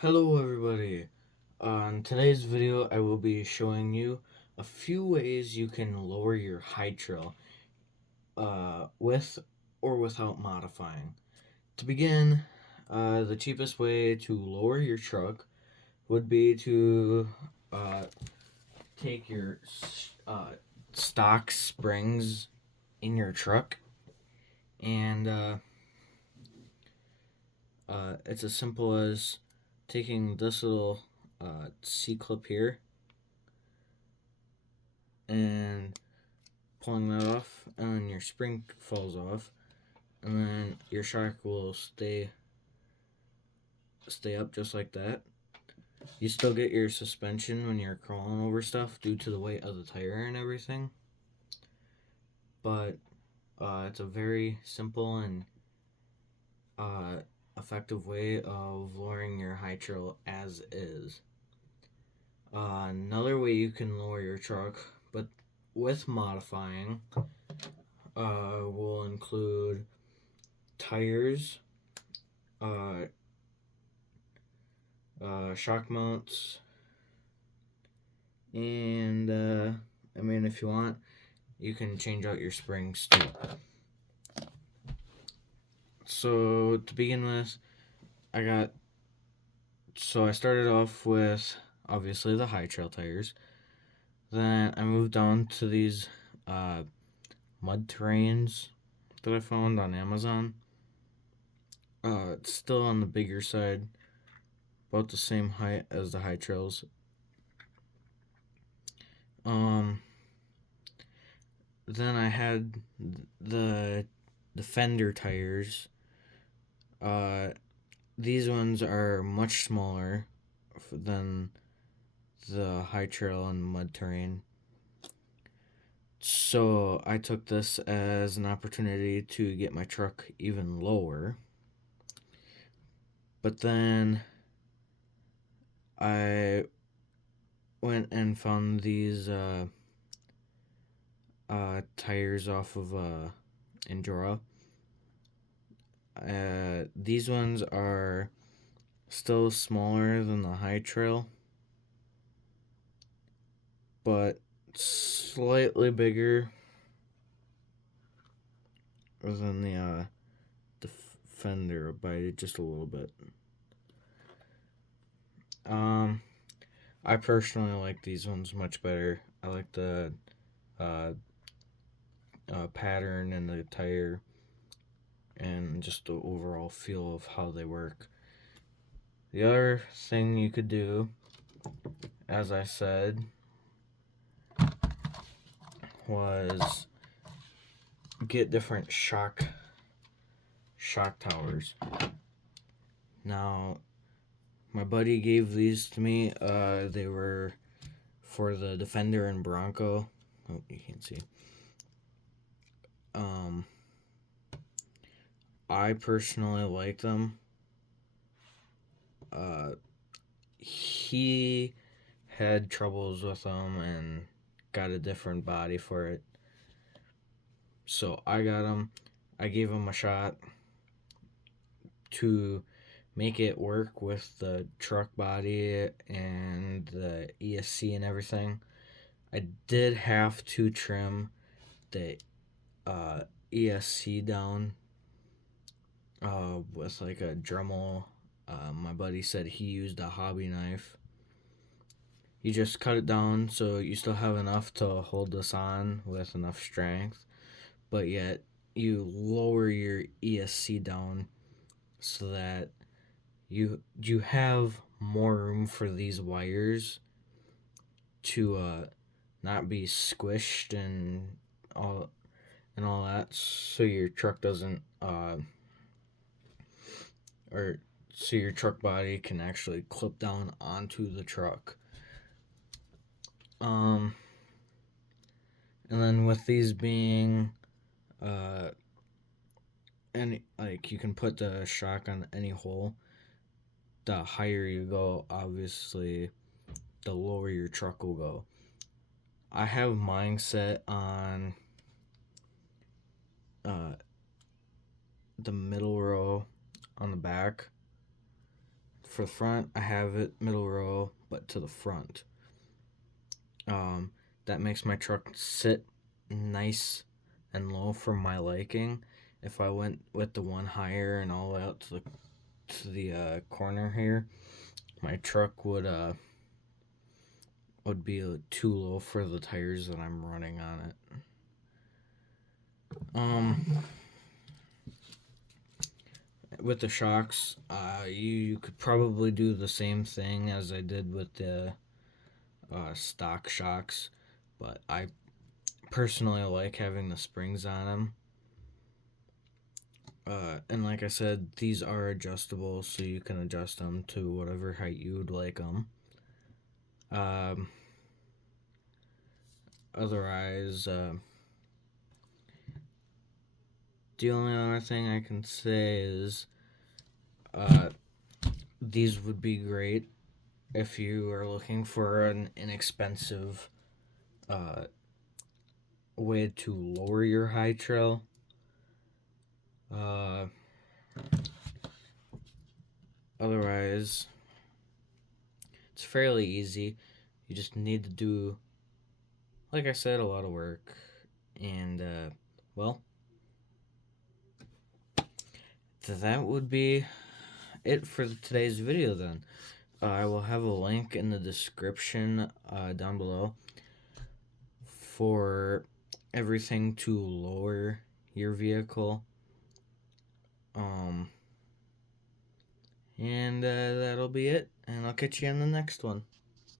Hello everybody. On today's video I will be showing you a few ways you can lower your height trail with or without modifying. To begin, the cheapest way to lower your truck would be to take your stock springs in your truck and it's as simple as taking this little C-clip here and pulling that off, and then your spring falls off, and then your shock will stay up just like that. You still get your suspension when you're crawling over stuff due to the weight of the tire and everything, but it's a very simple and effective way of lowering your high trail as is. Another way you can lower your truck, but with modifying, will include tires, shock mounts, and if you want, you can change out your springs too. So to begin with, I started off with obviously the high trail tires. Then I moved on to these mud terrains that I found on Amazon. It's still on the bigger side, about the same height as the high trails. Then I had the Defender tires. These ones are much smaller than the high trail and mud terrain. So I took this as an opportunity to get my truck even lower. But then I went and found these tires off of Endura. These ones are still smaller than the high trail, but slightly bigger than the Defender by just a little bit. I personally like these ones much better. I like the pattern and the tire and just the overall feel of how they work. The other thing you could do, as I said, was get different shock towers. Now, my buddy gave these to me. They were for the Defender and Bronco. Oh, you can't see. I personally like them. He had troubles with them and got a different body for it. So I got them. I gave them a shot to make it work with the truck body and the ESC and everything. I did have to trim the ESC down with like a Dremel. My buddy said he used a hobby knife. You just cut it down so you still have enough to hold this on with enough strength, but yet you lower your ESC down so that you have more room for these wires to not be squished and all that, so your truck doesn't or so your truck body can actually clip down onto the truck. And then with these being any, like, you can put the shock on any hole. The higher you go, obviously, the lower your truck will go. I have mine set on the middle row on the back for the front, I have it middle row, but to the front. That makes my truck sit nice and low for my liking. If I went with the one higher and all the way out to the corner here, my truck would be too low for the tires that I'm running on it. With the shocks, you could probably do the same thing as I did with the stock shocks, but I personally like having the springs on them. And like I said, these are adjustable, so you can adjust them to whatever height you would like them. Otherwise, the only other thing I can say is these would be great if you are looking for an inexpensive way to lower your high trail. Otherwise, it's fairly easy. You just need to do, like I said, a lot of work. And, well, that would be it for today's video then. I will have a link in the description down below for everything to lower your vehicle. And that'll be it. And I'll catch you on the next one.